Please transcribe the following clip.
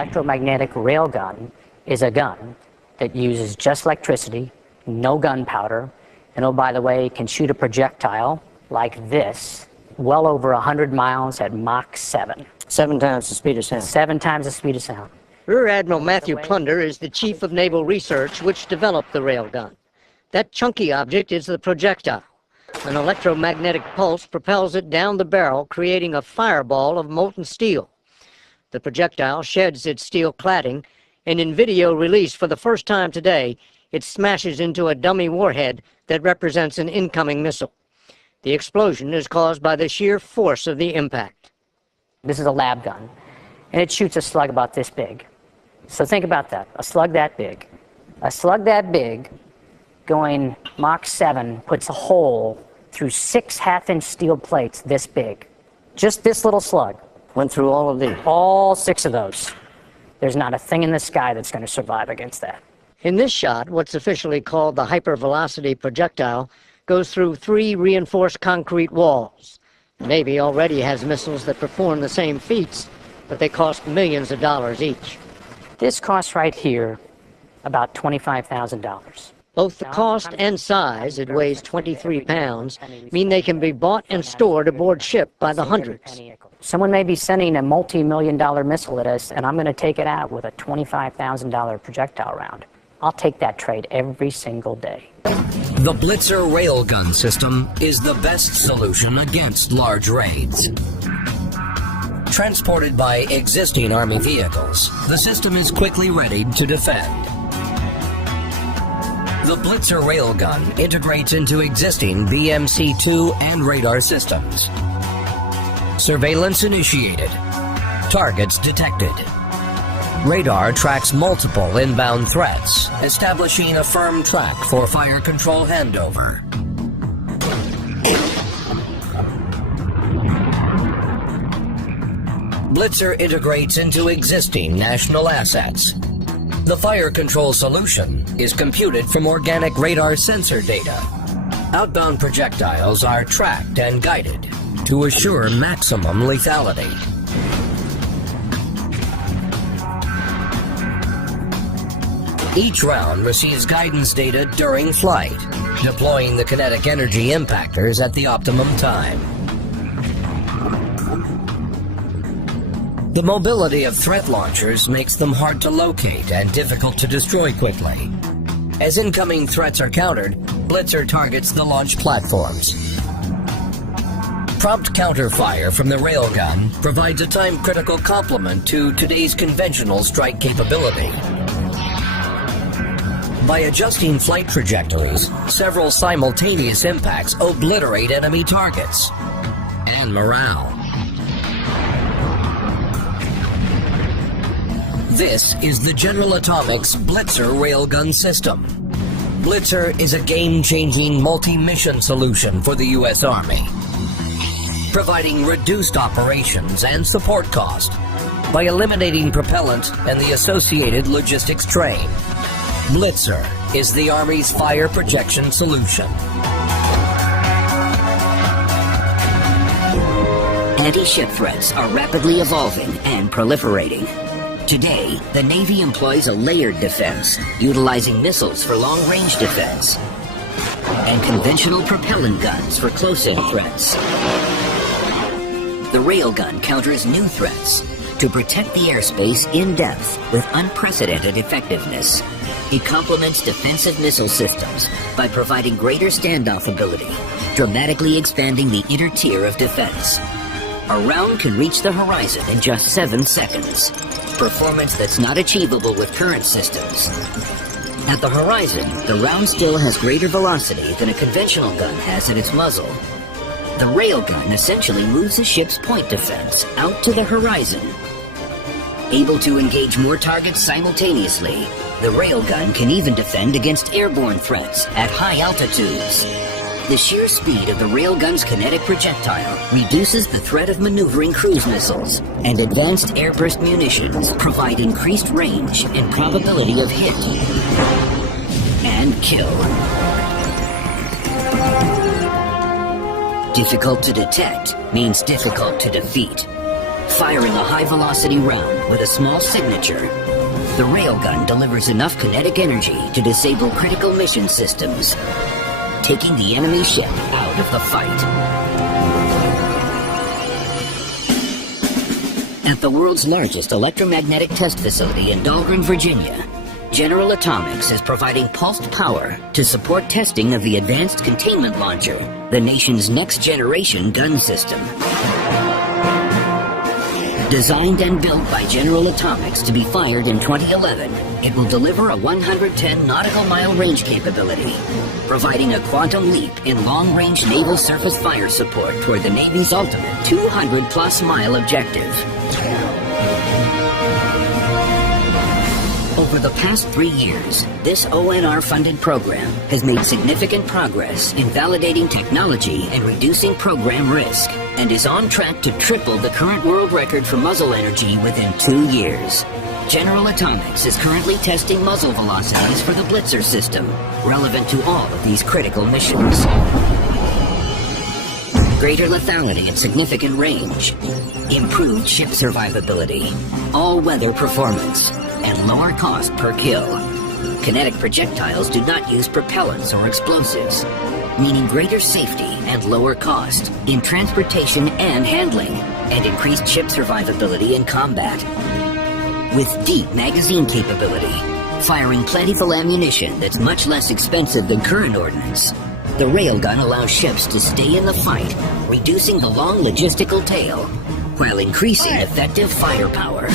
electromagnetic railgun is a gun that uses just electricity, no gunpowder, and oh, by the way, can shoot a projectile like this, well over 100 miles at Mach 7. 7 times the speed of sound. 7 times the speed of sound. Rear Admiral Matthew Plunder is the Chief of Naval Research which developed the railgun. That chunky object is the projectile. An electromagnetic pulse propels it down the barrel, creating a fireball of molten steel. The projectile sheds its steel cladding, and in video released for the first time today, it smashes into a dummy warhead that represents an incoming missile. The explosion is caused by the sheer force of the impact. This is a lab gun, and it shoots a slug about this big. So think about that, a slug that big. A slug that big going Mach 7 puts a hole through 6 half-inch steel plates this big. Just this little slug. Went through all of these. All 6 of those. There's not a thing in the sky that's going to survive against that. In this shot, what's officially called the hypervelocity projectile goes through 3 reinforced concrete walls. The Navy already has missiles that perform the same feats, but they cost millions of dollars each. This costs right here about $25,000. Both the cost and size, it weighs 23 pounds, mean they can be bought and stored aboard ship by the hundreds. Someone may be sending a multi-million-dollar missile at us, and I'm going to take it out with a $25,000 projectile round. I'll take that trade every single day. The Blitzer railgun system is the best solution against large raids. Transported by existing Army vehicles, the system is quickly readied to defend. The Blitzer railgun integrates into existing BMC-2 and radar systems. Surveillance initiated. Targets detected. Radar tracks multiple inbound threats, establishing a firm track for fire control handover. Blitzer integrates into existing national assets. The fire control solution is computed from organic radar sensor data. Outbound projectiles are tracked and guided to assure maximum lethality. Each round receives guidance data during flight, deploying the kinetic energy impactors at the optimum time. The mobility of threat launchers makes them hard to locate and difficult to destroy quickly. As incoming threats are countered, Blitzer targets the launch platforms. Prompt counterfire from the railgun provides a time-critical complement to today's conventional strike capability. By adjusting flight trajectories, several simultaneous impacts obliterate enemy targets and morale. This is the General Atomics Blitzer railgun system. Blitzer is a game-changing multi-mission solution for the U.S. Army, providing reduced operations and support cost by eliminating propellant and the associated logistics drain. Blitzer is the Army's fire projection solution. Anti-ship threats are rapidly evolving and proliferating. Today, the Navy employs a layered defense, utilizing missiles for long-range defense and conventional propellant guns for close-in threats. The railgun counters new threats to protect the airspace in depth with unprecedented effectiveness. It complements defensive missile systems by providing greater standoff ability, dramatically expanding the inner tier of defense. A round can reach the horizon in just 7 seconds. Performance that's not achievable with current systems. At the horizon, the round still has greater velocity than a conventional gun has at its muzzle. The railgun essentially moves a ship's point defense out to the horizon. Able to engage more targets simultaneously, the railgun can even defend against airborne threats at high altitudes. The sheer speed of the railgun's kinetic projectile reduces the threat of maneuvering cruise missiles, and advanced airburst munitions provide increased range and probability of hit and kill. Difficult to detect means difficult to defeat. Firing a high-velocity round with a small signature, the railgun delivers enough kinetic energy to disable critical mission systems, taking the enemy ship out of the fight. At the world's largest electromagnetic test facility in Dahlgren, Virginia, General Atomics is providing pulsed power to support testing of the Advanced Containment Launcher, the nation's next-generation gun system. Designed and built by General Atomics to be fired in 2011, it will deliver a 110 nautical mile range capability, providing a quantum leap in long-range naval surface fire support toward the Navy's ultimate 200-plus mile objective. Over the past 3 years, this ONR-funded program has made significant progress in validating technology and reducing program risk, and is on track to triple the current world record for muzzle energy within 2 years. General Atomics is currently testing muzzle velocities for the Blitzer system, relevant to all of these critical missions. Greater lethality and significant range, improved ship survivability, all-weather performance, and lower cost per kill. Kinetic projectiles do not use propellants or explosives, meaning greater safety and lower cost in transportation and handling, and increased ship survivability in combat. With deep magazine capability, firing plentiful ammunition that's much less expensive than current ordnance, the railgun allows ships to stay in the fight, reducing the long logistical tail, while increasing effective firepower.